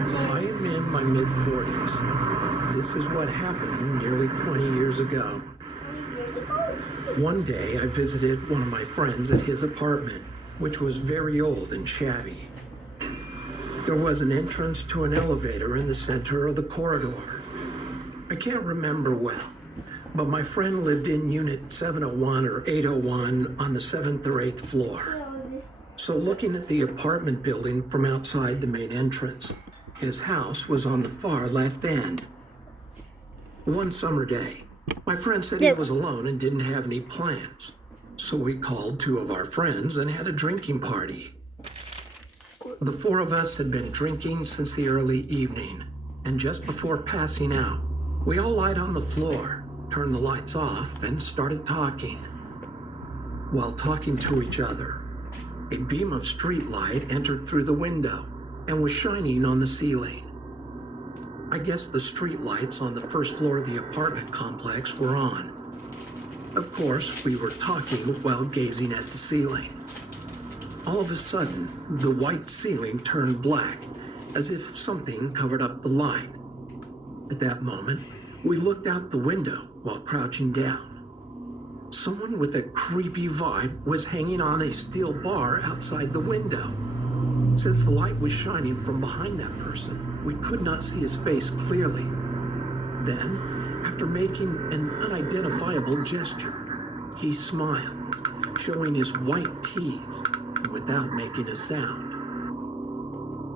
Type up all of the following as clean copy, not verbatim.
watching. I am in my mid-40s. This is what happened nearly 20 years ago. One day, I visited one of my friends at his apartment, which was very old and shabby. There was an entrance to an elevator in the center of the corridor. I can't remember well, but my friend lived in unit 701 or 801 on the 7th or 8th floor. So looking at the apartment building from outside the main entrance, his house was on the far left end. One summer day, my friend said he was alone and didn't have any plans. So we called two of our friends and had a drinking party. The four of us had been drinking since the early evening, and just before passing out, we all lied on the floor, turned the lights off, and started talking. While talking to each other, a beam of street light entered through the window and was shining on the ceiling. I guess the street lights on the first floor of the apartment complex were on. Of course, we were talking while gazing at the ceiling. All of a sudden, the white ceiling turned black, as if something covered up the light. At that moment, we looked out the window while crouching down. Someone with a creepy vibe was hanging on a steel bar outside the window. Since the light was shining from behind that person, we could not see his face clearly. Then, after making an unidentifiable gesture, he smiled, showing his white teeth, without making a sound.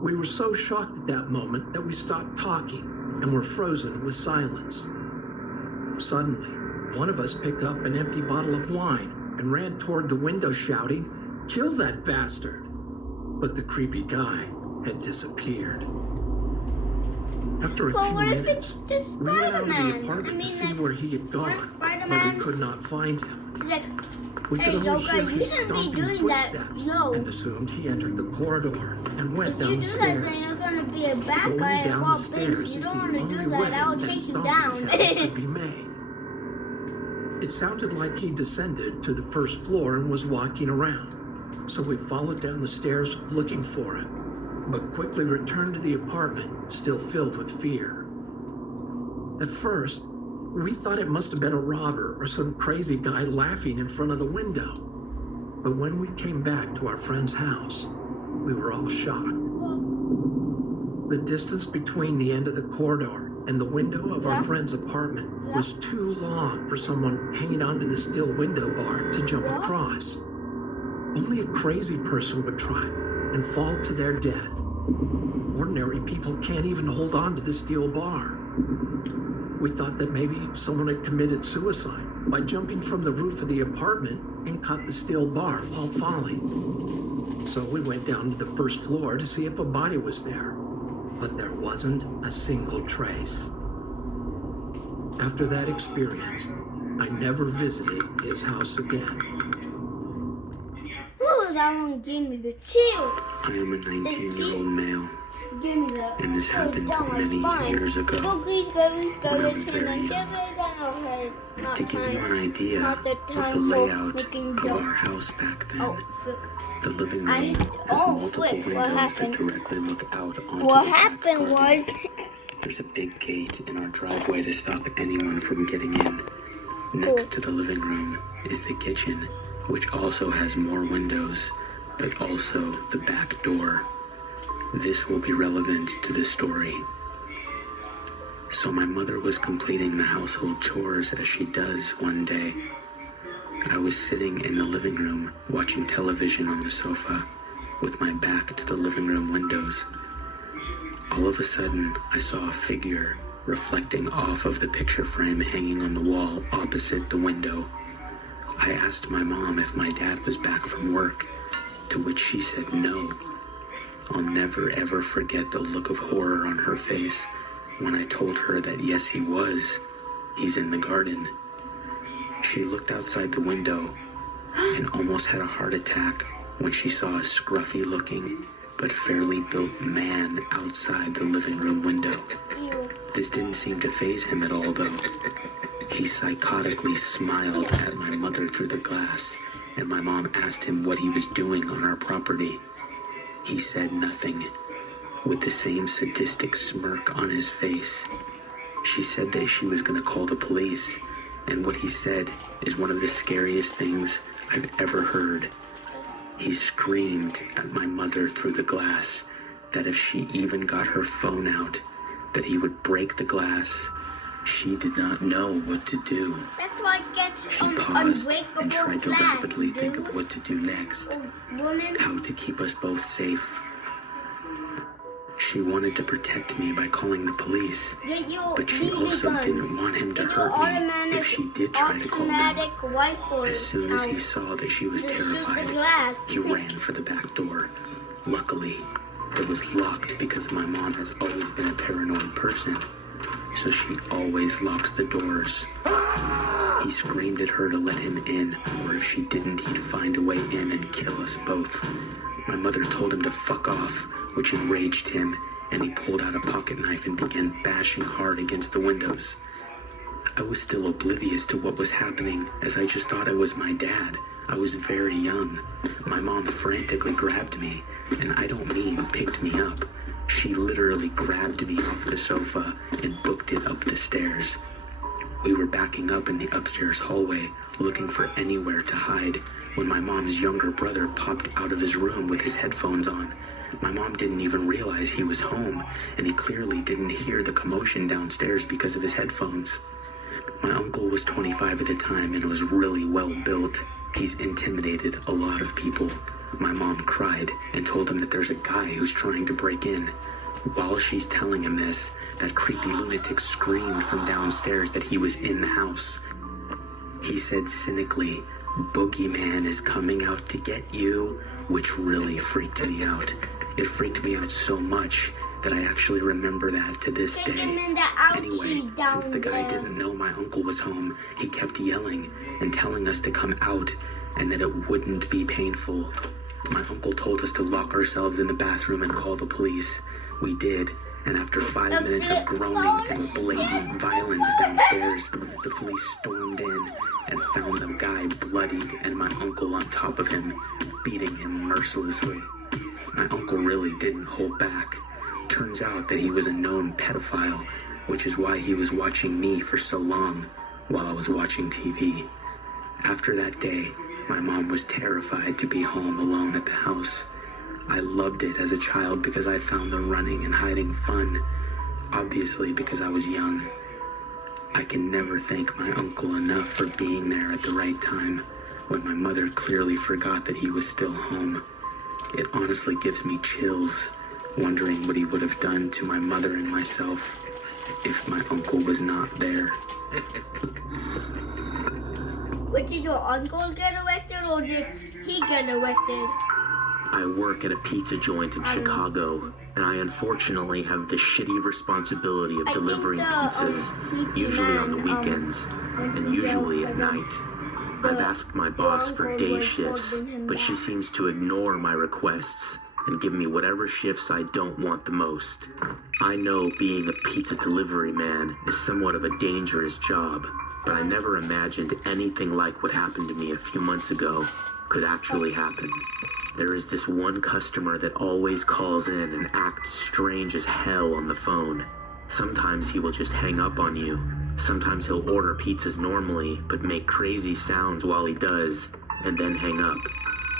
We were so shocked at that moment that we stopped talking and were frozen with silence. Suddenly, one of us picked up an empty bottle of wine and ran toward the window shouting, "Kill that bastard!" But the creepy guy had disappeared. After a few minutes, we went out of the apartment to see where he had gone, but we could not find him. Like, We could hey, only Yoga, hear you his shouldn't be stomping doing that. footsteps No. and assumed he entered the corridor and went if down you the do that, then stairs. you're gonna be a bad Going guy and down the rob stairs things. is You the don't want to only do way that. I'll that take you stomping down. sound could be made. It sounded like he descended to the first floor and was walking around. So we followed down the stairs looking for him, but quickly returned to the apartment, still filled with fear. At first, we thought it must have been a robber or some crazy guy laughing in front of the window. But when we came back to our friend's house, we were all shocked. The distance between the end of the corridor and the window of our friend's apartment was too long for someone hanging onto the steel window bar to jump across. Only a crazy person would try and fall to their death. Ordinary people can't even hold on to the steel bar. We thought that maybe someone had committed suicide by jumping from the roof of the apartment and caught the steel bar while falling. So we went down to the first floor to see if a body was there, but there wasn't a single trace. After that experience, I never visited his house again. Ooh, that one gave me the chills. I am a 19-year-old male, Give me the and this happened down my many spine. years ago. Go, please, go, When I was to very the young. okay, not To give you time. an idea Not the of the time for layout making of our jokes. house back then, Oh, flip. the living I- room has oh, multiple flip, what windows that happened? directly look out onto What the back happened garden. was, There's a big gate in our driveway to stop anyone from getting in. Next to the living room is the kitchen, which also has more windows, but also the back door. This will be relevant to this story. So my mother was completing the household chores as she does one day. I was sitting in the living room watching television on the sofa with my back to the living room windows. All of a sudden, I saw a figure reflecting off of the picture frame hanging on the wall opposite the window. I asked my mom if my dad was back from work, to which she said no. I'll never ever forget the look of horror on her face when I told her that yes, he was. He's in the garden. She looked outside the window and almost had a heart attack when she saw a scruffy looking but fairly built man outside the living room window. This didn't seem to faze him at all though. He psychotically smiled at my mother through the glass, and my mom asked him what he was doing on our property. He said nothing. with the same sadistic smirk on his face. She said that she was going to call the police, and what he said is one of the scariest things I've ever heard. He screamed at my mother through the glass that if she even got her phone out, that he would break the glass. She did not know what to do. That's why it gets She on paused unbreakable and tried to glass, rapidly think dude. of what to do next, Woman, how to keep us both safe. She wanted to protect me by calling the police, get your but she BB also gun. didn't want him to Get your hurt me if she did try to call them. automatic rifle. As soon as he out. saw that she was Just shoot the terrified, glass. he ran for the back door. Luckily, it was locked because my mom has always been a paranoid person, so she always locks the doors. He screamed at her to let him in, or if she didn't, he'd find a way in and kill us both. My mother told him to fuck off, which enraged him, and he pulled out a pocket knife and began bashing hard against the windows. I was still oblivious to what was happening, as I just thought I was my dad. I was very young. My mom frantically grabbed me, and I don't mean picked me up. She literally grabbed me off the sofa and booked it up the stairs. We were backing up in the upstairs hallway, looking for anywhere to hide, when my mom's younger brother popped out of his room with his headphones on. My mom didn't even realize he was home, and he clearly didn't hear the commotion downstairs because of his headphones. My uncle was 25 at the time and was really well built. He's intimidated a lot of people. My mom cried and told him that there's a guy who's trying to break in. While she's telling him this, that creepy lunatic screamed from downstairs that he was in the house. He said cynically, "Boogeyman is coming out to get you," which really freaked me out. It freaked me out so much that I actually remember that to this Take him day. in the ouchie Anyway, down since the guy there. didn't know my uncle was home, he kept yelling and telling us to come out and that it wouldn't be painful. My uncle told us to lock ourselves in the bathroom and call the police. We did, and after 5 minutes of groaning and blatant violence downstairs, the police stormed in and found the guy bloodied and my uncle on top of him, beating him mercilessly. My uncle really didn't hold back. Turns out that he was a known pedophile, which is why he was watching me for so long while I was watching TV. After that day, my mom was terrified to be home alone at the house. I loved it as a child because I found the running and hiding fun, obviously because I was young. I can never thank my uncle enough for being there at the right time when my mother clearly forgot that he was still home. It honestly gives me chills, wondering what he would have done to my mother and myself if my uncle was not there. But did your uncle get arrested or did he get arrested? I work at a pizza joint in Chicago, and I unfortunately have the shitty responsibility of I think delivering the, pizzas, creepy usually on the man, weekends, went and to usually jail at for them. night. I've asked my boss for uncle day was shifts, holding him but she back. seems to ignore my requests and give me whatever shifts I don't want the most. I know being a pizza delivery man is somewhat of a dangerous job, but I never imagined anything like what happened to me a few months ago could actually happen. There is this one customer that always calls in and acts strange as hell on the phone. Sometimes he will just hang up on you. Sometimes he'll order pizzas normally, but make crazy sounds while he does, and then hang up.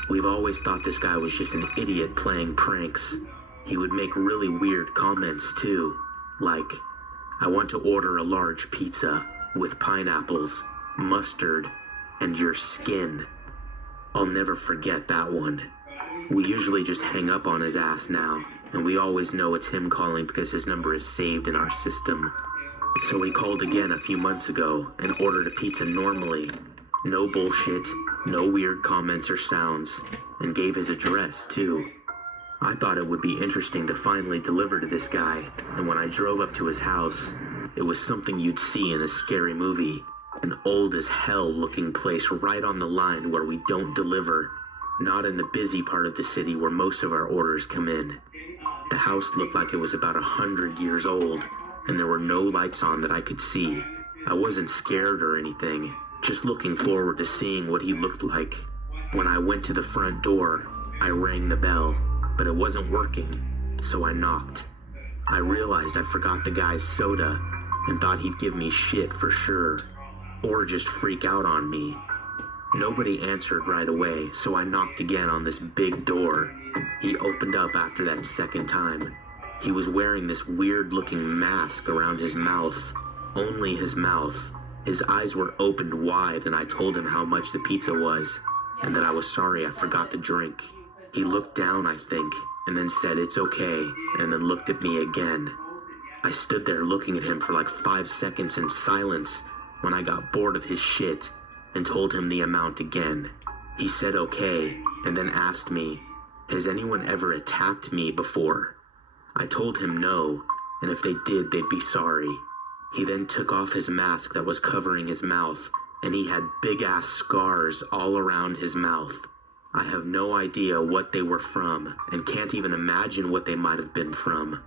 We've always thought this guy was just an idiot playing pranks. He would make really weird comments too, like, "I want to order a large pizza with pineapples, mustard, and your skin." I'll never forget that one. We usually just hang up on his ass now, and we always know it's him calling because his number is saved in our system. So he called again a few months ago and ordered a pizza normally. No bullshit, no weird comments or sounds, and gave his address too. I thought it would be interesting to finally deliver to this guy, and when I drove up to his house, it was something you'd see in a scary movie. An old as hell looking place right on the line where we don't deliver, not in the busy part of the city where most of our orders come in. The house looked like it was about 100 years old, and there were no lights on that I could see. I wasn't scared or anything, just looking forward to seeing what he looked like. When I went to the front door, I rang the bell, but it wasn't working. so I knocked. I realized I forgot the guy's soda and thought he'd give me shit for sure, or just freak out on me. Nobody answered right away, so I knocked again on this big door. He opened up after that second time. He was wearing this weird-looking mask around his mouth. Only his mouth. His eyes were opened wide, and I told him how much the pizza was, and that I was sorry I forgot the drink. He looked down, I think, and then said, "It's okay," and then looked at me again. I stood there looking at him for like 5 seconds in silence when I got bored of his shit and told him the amount again. He said okay, and then asked me, "Has anyone ever attacked me before?" I told him no, and if they did, they'd be sorry. He then took off his mask that was covering his mouth, and he had big-ass scars all around his mouth. I have no idea what they were from, and can't even imagine what they might have been from,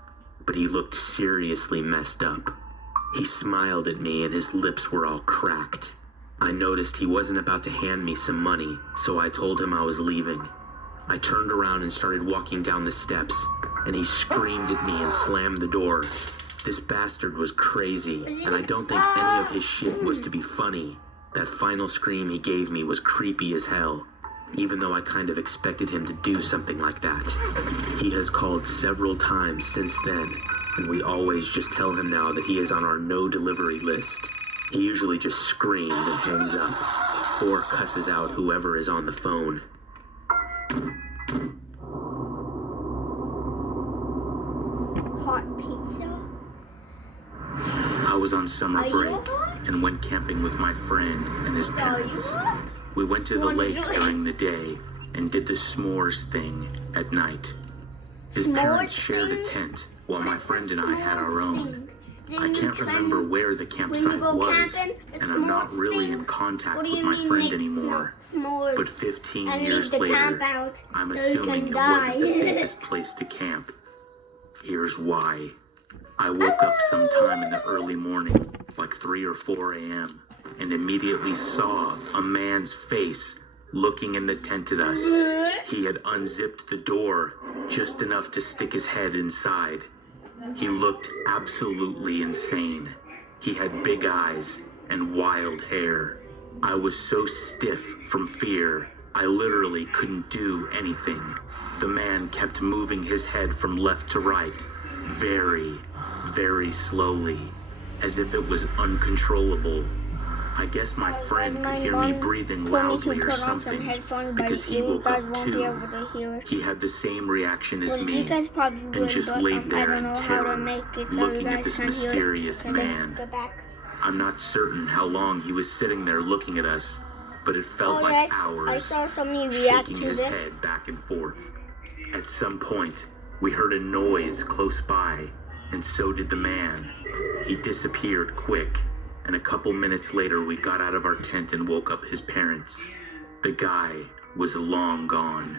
but he looked seriously messed up. He smiled at me, and his lips were all cracked. I noticed he wasn't about to hand me some money, so I told him I was leaving. I turned around and started walking down the steps, and he screamed at me and slammed the door. This bastard was crazy, and I don't think any of his shit was to be funny. That final scream he gave me was creepy as hell, even though I kind of expected him to do something like that. He has called several times since then, and we always just tell him now that he is on our no delivery list. He usually just screams and hangs up, or cusses out whoever is on the phone. Hot pizza. I was on summer Are you break hot? and went camping with my friend and his Are you parents. hot? We went to the What lake is it? during the day and did the s'mores thing at night. His S'mores parents shared a thing? tent while my What's friend the and I had our s'mores own. thing? I Then can't you remember trend- where the when campsite you go was, camping, the and I'm not s'mores really thing? in contact What do with you my mean friend make anymore. s'mores But 15 and years leave the later, camp out I'm so you assuming can it die. wasn't the safest place to camp. Here's why. I woke up sometime in the early morning, like 3 or 4 a.m., and immediately saw a man's face looking in the tent at us. He had unzipped the door just enough to stick his head inside. He looked absolutely insane. He had big eyes and wild hair. I was so stiff from fear, I literally couldn't do anything. The man kept moving his head from left to right, very, very slowly, as if it was uncontrollable. I guess my friend could hear me breathing loudly or something, because he woke up too. He had the same reaction as me, and just laid there in terror, looking at this mysterious man. I'm not certain how long he was sitting there looking at us, but it felt like hours, I saw somebody react shaking to his this. head back and forth. At some point, we heard a noise close by, and so did the man. He disappeared quick, and a couple minutes later we got out of our tent and woke up his parents. The guy was long gone.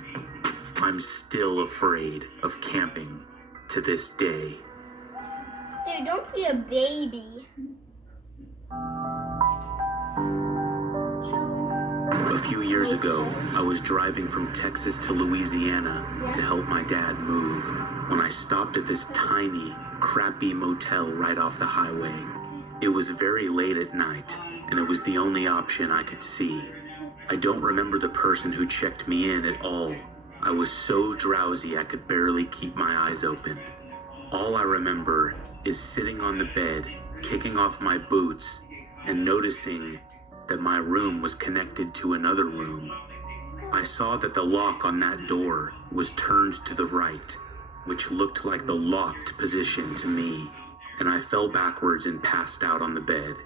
I'm still afraid of camping to this day. Dude, don't be a baby. A few years ago, I was driving from Texas to Louisiana to help my dad move when I stopped at this tiny, crappy motel right off the highway. It was very late at night, and it was the only option I could see. I don't remember the person who checked me in at all. I was so drowsy I could barely keep my eyes open. All I remember is sitting on the bed, kicking off my boots, and noticing that my room was connected to another room. I saw that the lock on that door was turned to the right, which looked like the locked position to me, and I fell backwards and passed out on the bed.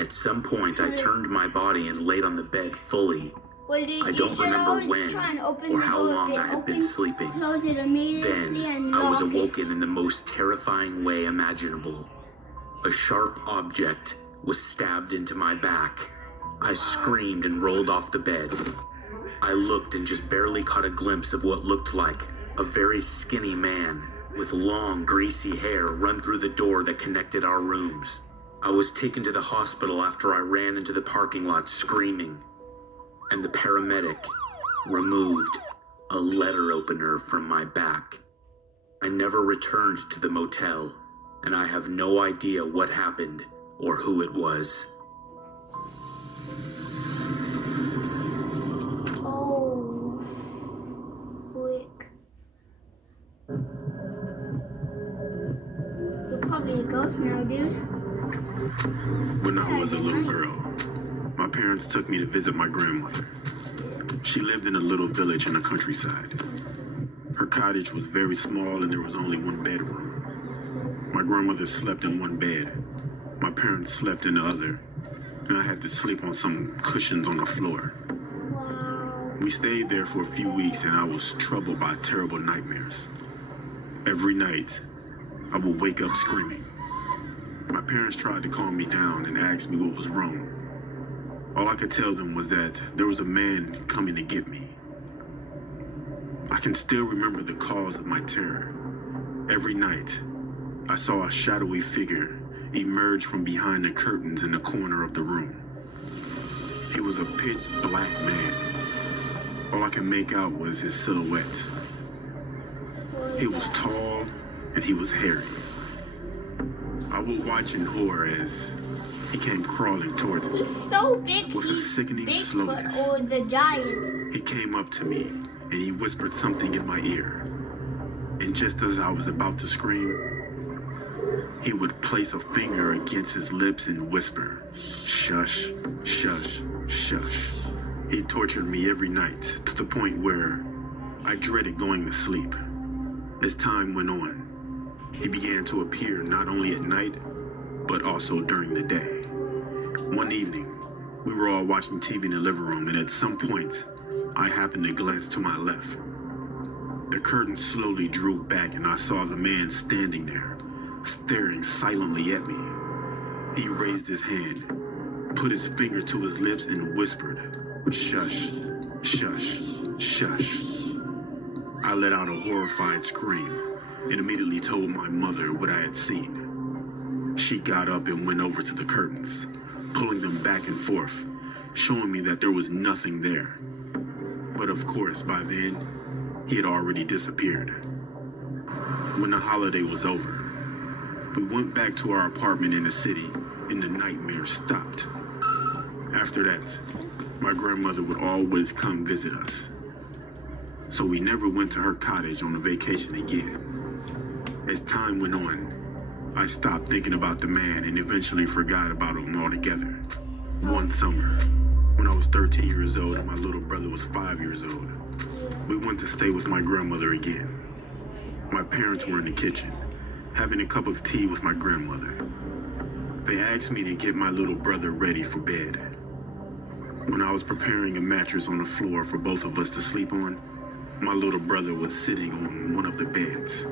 At some point, I turned my body and laid on the bed fully. I don't remember when or how long I had been sleeping. Close it immediately and Then I was lock awoken it. in the most terrifying way imaginable. A sharp object was stabbed into my back. I screamed and rolled off the bed. I looked and just barely caught a glimpse of what looked like a very skinny man with long, greasy hair run through the door that connected our rooms. I was taken to the hospital after I ran into the parking lot screaming, and the paramedic removed a letter opener from my back. I never returned to the motel, and I have no idea what happened or who it was. Oh, frick. You're probably a ghost now, dude. When I was a little girl, my parents took me to visit my grandmother. She lived in a little village in the countryside. Her cottage was very small and there was only one bedroom. My grandmother slept in one bed. My parents slept in the other. And I had to sleep on some cushions on the floor. Wow. We stayed there for a few weeks and I was troubled by terrible nightmares. Every night, I would wake up screaming. My parents tried to calm me down and asked me what was wrong. All I could tell them was that there was a man coming to get me. I can still remember the cause of my terror. Every night, I saw a shadowy figure emerge from behind the curtains in the corner of the room. He was a pitch black man. All I could make out was his silhouette. He was tall and he was hairy. I would watch in horror as he came crawling towards me. He's so big, With a he's sickening Bigfoot slowness. or the giant. He came up to me and he whispered something in my ear. And just as I was about to scream, he would place a finger against his lips and whisper, "Shush, shush, shush." He tortured me every night to the point where I dreaded going to sleep. As time went on, he began to appear not only at night, but also during the day. One evening, we were all watching TV in the living room, and at some point, I happened to glance to my left. The curtain slowly drew back, and I saw the man standing there, staring silently at me. He raised his hand, put his finger to his lips, and whispered, "Shush, shush, shush." I let out a horrified scream and immediately told my mother what I had seen. She got up and went over to the curtains, pulling them back and forth, showing me that there was nothing there. But of course, by then, he had already disappeared. When the holiday was over, we went back to our apartment in the city and the nightmare stopped. After that, my grandmother would always come visit us. So we never went to her cottage on a vacation again. As time went on, I stopped thinking about the man and eventually forgot about him altogether. One summer, when I was 13 years old and my little brother was 5 years old, we went to stay with my grandmother again. My parents were in the kitchen, having a cup of tea with my grandmother. They asked me to get my little brother ready for bed. When I was preparing a mattress on the floor for both of us to sleep on, my little brother was sitting on one of the beds.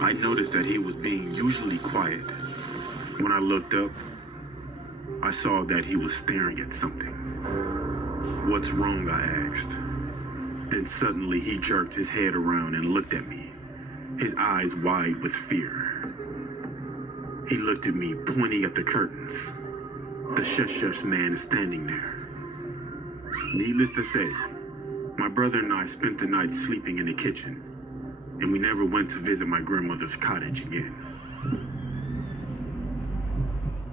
I noticed that he was being usually quiet. When I looked up, I saw that he was staring at something. "What's wrong?" I asked. Then suddenly he jerked his head around and looked at me, his eyes wide with fear. He looked at me, pointing at the curtains. The shush shush man is standing there. Needless to say, my brother and I spent the night sleeping in the kitchen, and we never went to visit my grandmother's cottage again.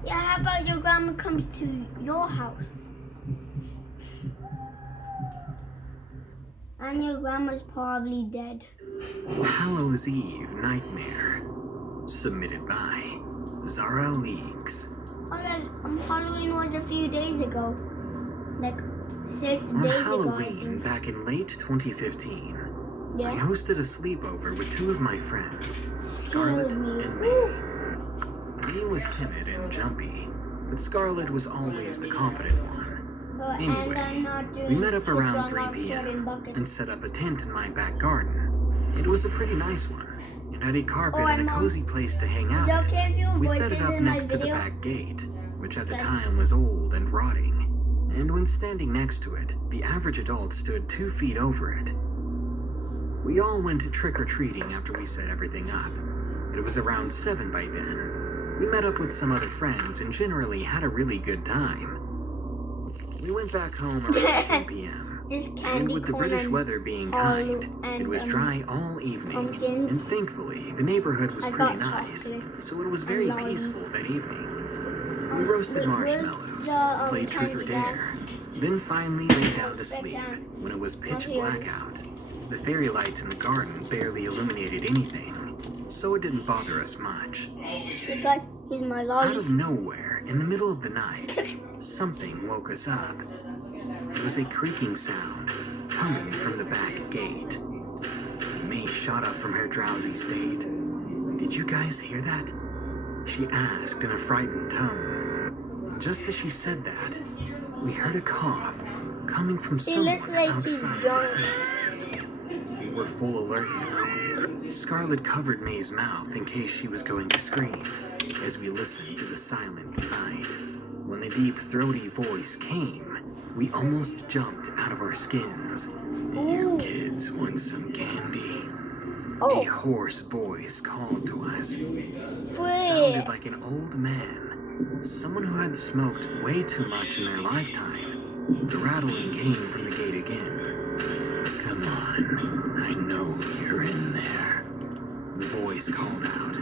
Yeah, how about your grandma comes to your house? And your grandma's probably dead. Hallows Eve Nightmare. Submitted by Zara Leaks. Oh yeah, Halloween was a few days ago. Like 6 On days ago, I Halloween, think. back in late 2015, I Yeah. hosted a sleepover with two of my friends, Scarlett Scared me. and May. May was timid and jumpy, but Scarlett was always the confident one. And Anyway, I'm not doing we met up shit, so around I'm 3 not getting p.m. buckets. and set up a tent in my back garden. It was a pretty nice one. It had a carpet Oh, and a and cozy place to hang Is out it in. okay if you We voice set it it up in my next to the video? back gate, which at the Okay. time was old and rotting. And when standing next to it, the average adult stood 2 feet over it. We all went trick-or-treating after we set everything up. It was around 7 by then. We met up with some other friends and generally had a really good time. We went back home around 10 p.m. this And candy with the corn British and weather being olive kind, it was and, dry all evening. pumpkins. And thankfully, the neighborhood was I pretty got nice, chocolates so it was and very lollies. peaceful that evening. We roasted where's marshmallows, the, played truth or candy bag? dare, then finally laid down to Sit sleep down. when it was pitch here it black is. out. The fairy lights in the garden barely illuminated anything, so it didn't bother us much. See guys, here's my Out lollies. of nowhere, in the middle of the night, something woke us up. It was a creaking sound coming from the back gate. May shot up from her drowsy state. Did you guys hear that? She asked in a frightened tone. Just as she said that, we heard a cough coming from She someone looks like she's outside the drunk. tent. We were full alert now. Scarlet covered May's mouth in case she was going to scream as we listened to the silent night. When the deep, throaty voice came, we almost jumped out of our skins. You kids want some candy? A Oh, hoarse voice called to us. It wait. sounded like an old man, someone who had smoked way too much in their lifetime. The rattling came from the gate again. Come on, I know you're in there. The voice called out.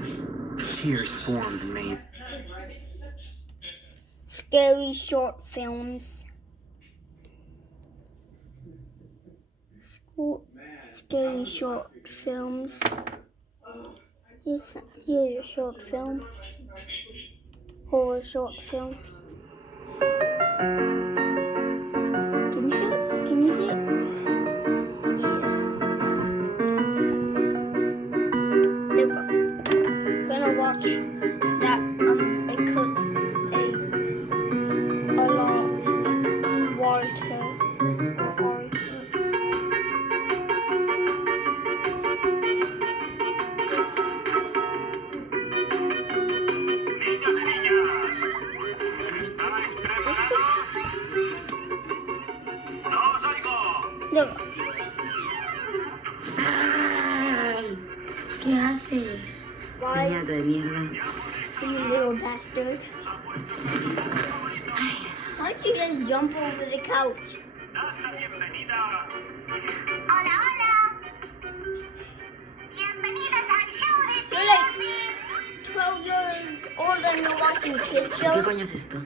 Tears formed and made Scary short films. Scary short films. Here's a short film. Horror short film. Can you see it? Yeah. Gonna watch that a lot Walter. Look, ¿Qué haces? why Niñato de mierda. you little bastard? Why don't you just jump over the couch? Hola, hola. Bienvenidos al show de You're like 12 years old and you're watching kid ¿Qué coño shows? es esto?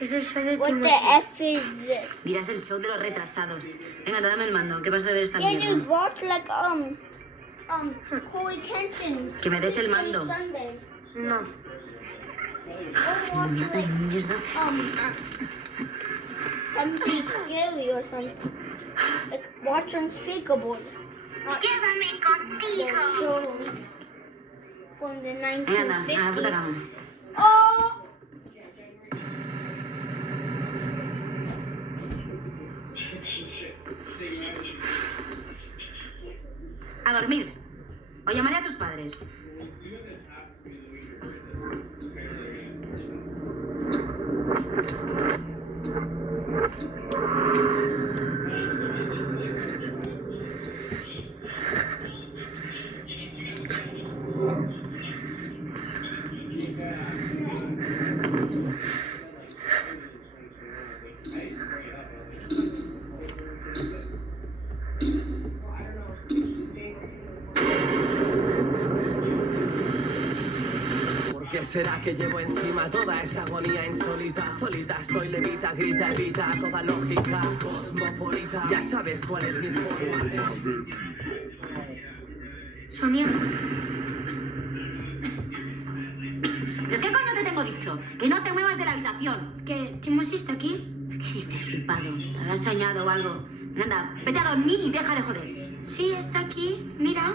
Es el show de What the Timothy. F is this? Mira, es el show de los retrasados. Venga, dame el mando. ¿Qué pasa de ver esta Yeah, dude, mierda? watch like Corey Kenshin. Que me des el mando. Sunday. No. Go watch Niñata de like, mierda. something scary or something. Like watch Unspeakable. Not Llévame the contigo. shows from the Venga, anda, a la puta 1950s. cama. Oh! A dormir. O llamaré a tus padres. ¿Por qué será que llevo encima toda esa agonía insólita? Solita estoy, levita, grita, evita toda lógica cosmopolita. Ya sabes cuál es mi forma de... Sonia. ¿Pero qué coño te tengo dicho? Que no te muevas de la habitación. Es que Timothy está aquí. ¿Qué dices, flipado? ¿Te habrás soñado o algo? Anda, vete a dormir y deja de joder. Sí, está aquí. Mira.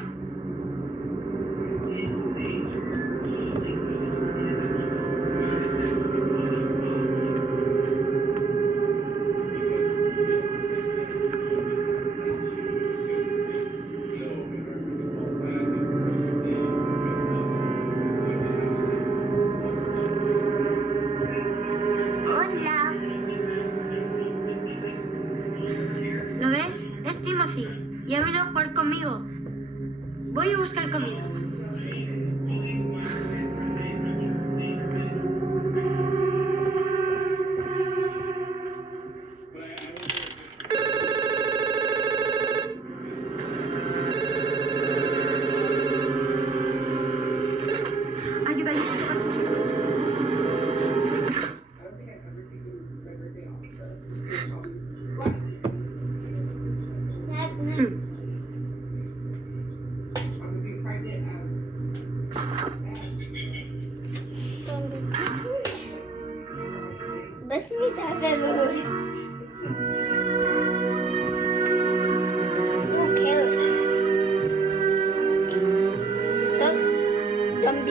Hola. ¿Lo ves? Es Timothy. Ya vino a jugar conmigo. Voy a buscar comida.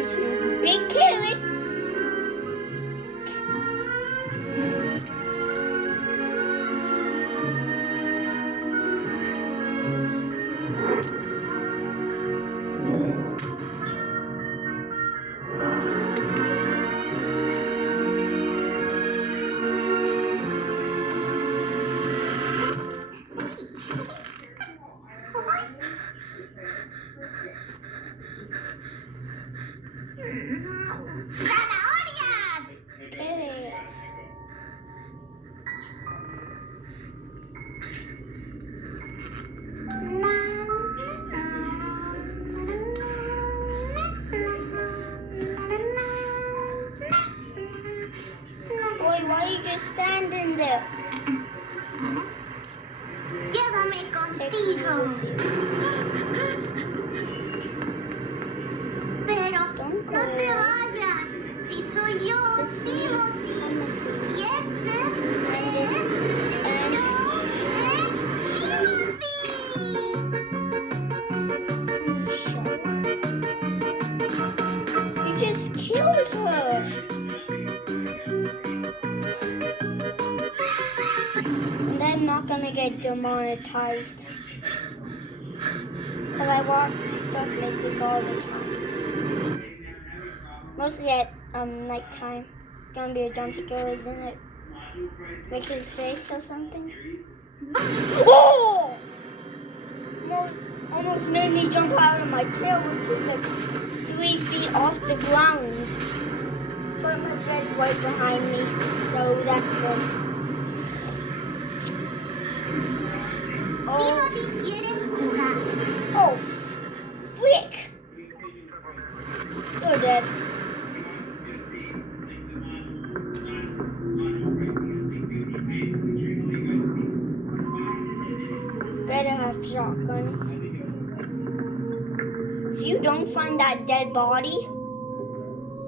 some big carrots. ¡Zanahorias! Carrots. Boy, why are you just standing there? Llévame contigo. Pero no te vayas. Si soy yo, Timothy. Y este es el show de Timothy. You just killed her. And I'm not gonna get demonetized. Cause I watch stuff like this all the time. Mostly at nighttime. Gonna be a jump scare, isn't it? Like his face or something. Oh! Almost made me jump out of my chair, which is like 3 feet off the ground. But my bed's right behind me, so that's good. Oh, Timothy quiere jugar. oh, frick! You're dead. Better have shotguns. If you don't find that dead body,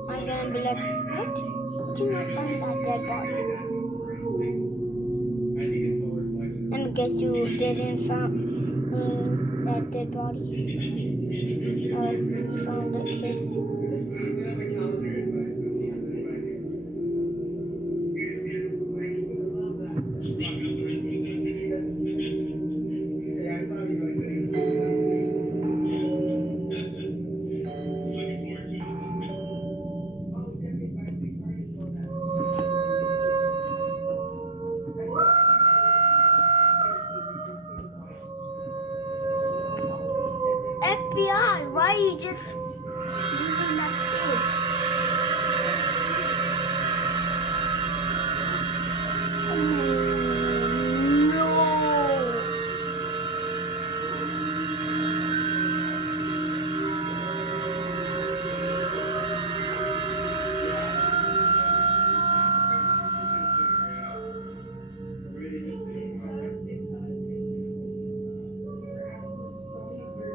I'm gonna be like, what? Did you not find that dead body? Let me guess you didn't find that dead body. You found a kid. FBI, why are you just leaving that kid? No.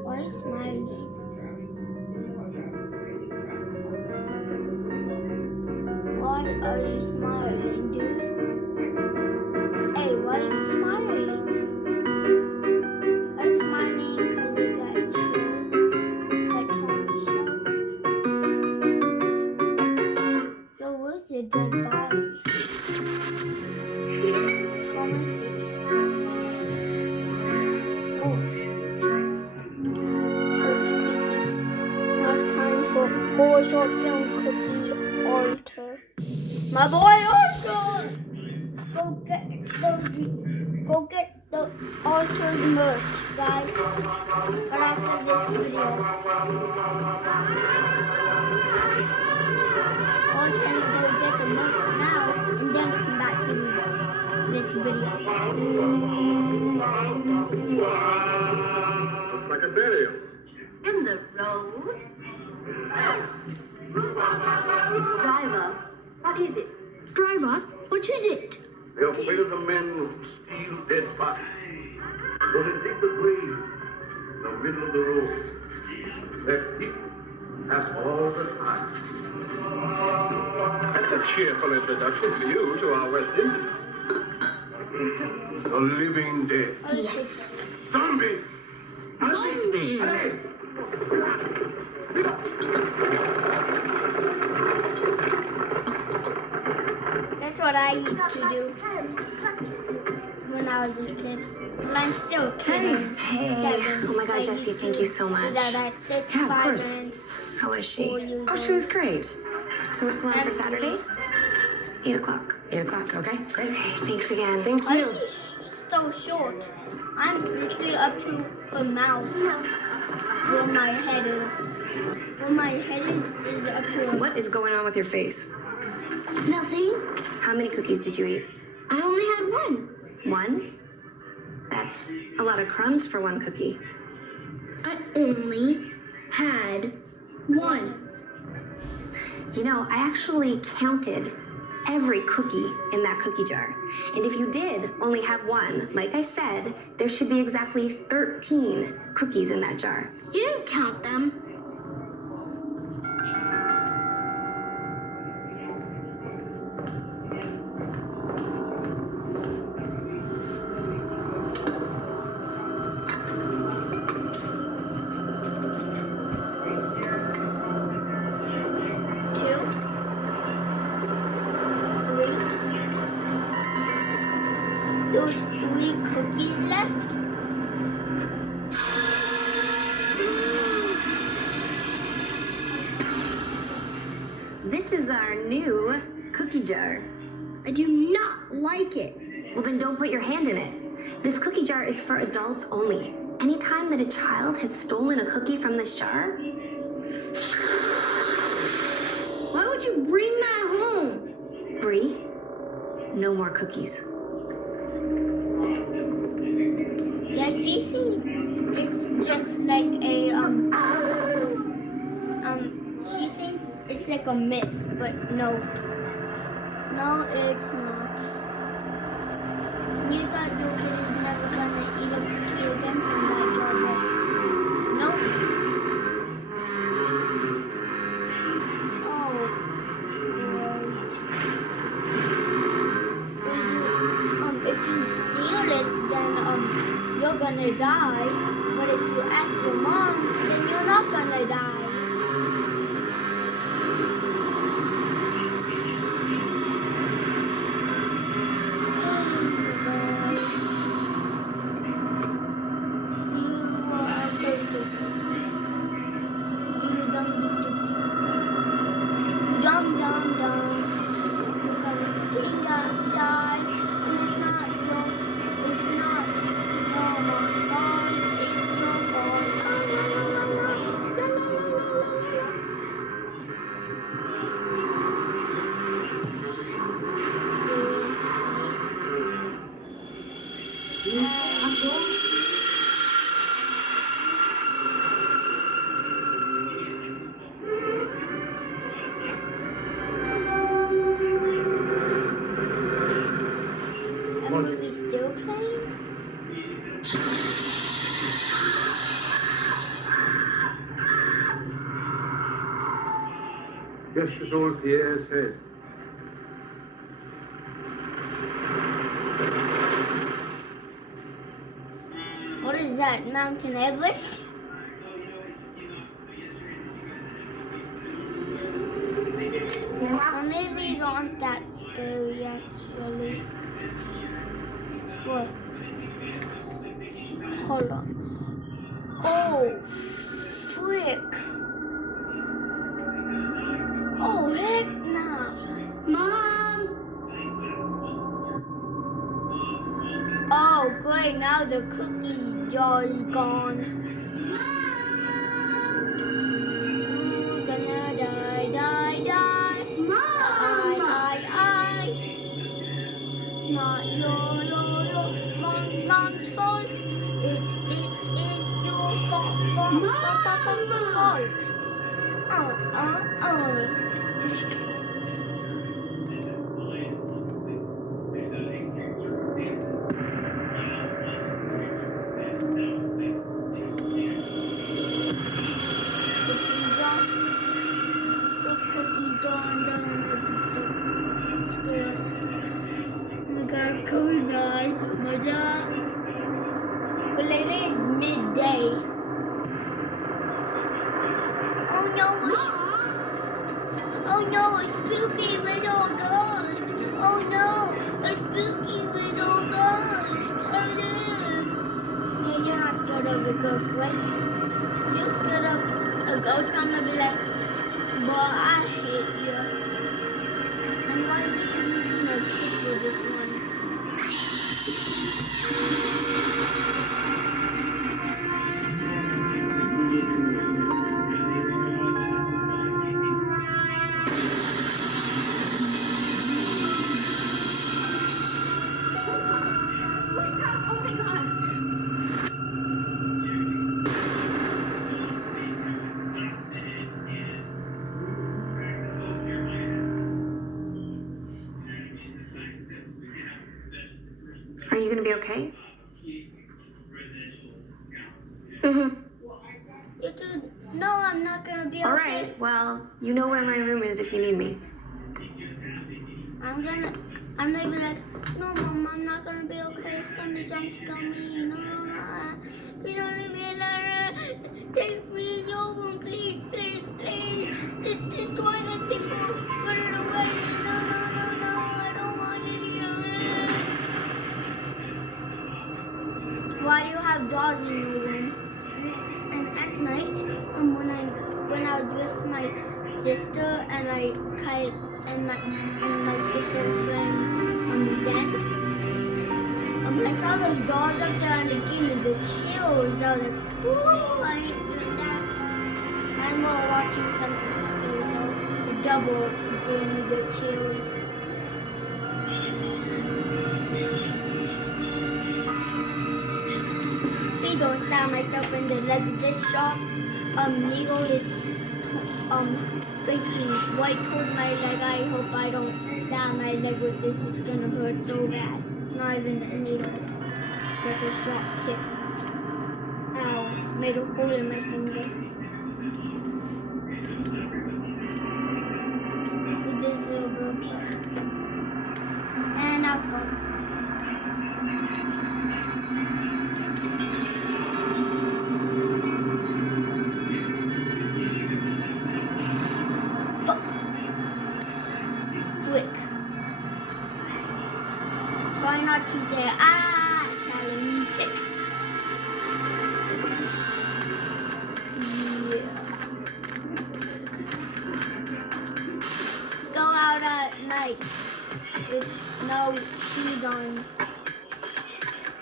Why is smiling? Why are you smiling, dude? Hey, why are you smiling? Are you smiling because of that show? That Tommy show? Yo, where's your dead body? Timothy. Move. Now it's time for more short film cookie Alter. My boy Alter! Go get the Alter's merch, guys. Right after this video. Or you can go get the merch now and then come back to this video. Looks like a burial. In the road. Driver, what is it? Driver, what is it? They're afraid of the men who steal dead bodies. So they dig the grave in the middle of the road. Their people pass all the time. That's a cheerful introduction for you to our West Indies. The living dead. Yes. Zombies! Zombies! Hey! That's what I used to do when I was a kid. Well, I'm still a kid. I'm Hey. 7. Oh my God, I Jessie, used thank to you so do much. That at 6, Yeah, of 5, course. and How was 4 she? years Oh, she was old. great. So what's the plan for And- Saturday? 8 o'clock. 8 o'clock, okay? Great. Okay, thanks again. Thank Why you. are you so short? I'm literally up to a mouth where my head is. Where my head is up to a... What is going on with your face? Nothing. How many cookies did you eat? I only had one. One? That's a lot of crumbs for one cookie. I only had one. You know, I actually counted every cookie in that cookie jar. And if you did only have one, like I said, there should be exactly 13 cookies in that jar. You didn't count them. Those 3 cookies left? This is our new cookie jar. I do not like it. Well, then don't put your hand in it. This cookie jar is for adults only. Anytime that a child has stolen a cookie from this jar, Why would you bring that home? Bree, no more cookies. Yeah, she thinks it's just like a, she thinks it's like a myth, but no. No, it's not. You thought your kid is never gonna eat a cookie again from that jar, but nope. Oh, great. If you steal it, then you're gonna die. But if you ask your mom, then you're not gonna die. Dum dum dum. You're gonna freaking die. And it's not your mom's fault. It's your fault. La la la la la. La la la la la la. Seriously. That movie still playing? Just as old Pierre said. What is that, Mountain Everest? None of these aren't that scary, actually. What? Hold on. Oh, frick. Oh, heck nah. Mom! Oh, great, now the cookie jar is gone. You're gonna die, die, die. Mom! I. It's not your mom's fault. It is your fault. Cookie jar, and then I'm gonna be so scared. Oh my God, I'm coming back. Oh my God. Well, it is midday. Oh no, it's of a ghost, right? If you're scared of a ghost, I'm gonna be like, boy, I hate you. And why do you use my kid for this one? Oh my god! Are you gonna be okay? Mm-hmm. You dude, no, I'm not gonna be okay. Alright, well, you know where my room is if you need me. I'm not even like, no, Mom, I'm not gonna be okay. It's gonna jump scare me. No. Please don't leave me alone. Take me in your room, please. Just destroy the thing. Put it away. No. I don't want it here. Why do you have dolls in your room? And at night, when I was with my sister and my sister's friend Zen. I saw those dolls up there and it gave me the chills. I was like, ooh, I ain't doing that. And we were watching something scary, so the double gave me the chills. Please don't stab myself in the leg. This sharp needle is facing right towards my leg. I hope I don't stab my leg with this. It's gonna hurt so bad. Not even a needle, like a sharp tip. Ow, made a hole in my finger. With this little rope. And now it's gone. Flick. Try not to say challenge. Yeah. Go out at night with no shoes on,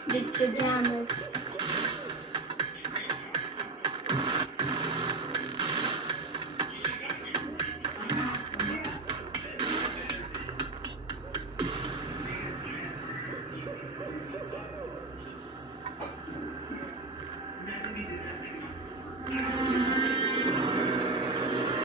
with pajamas.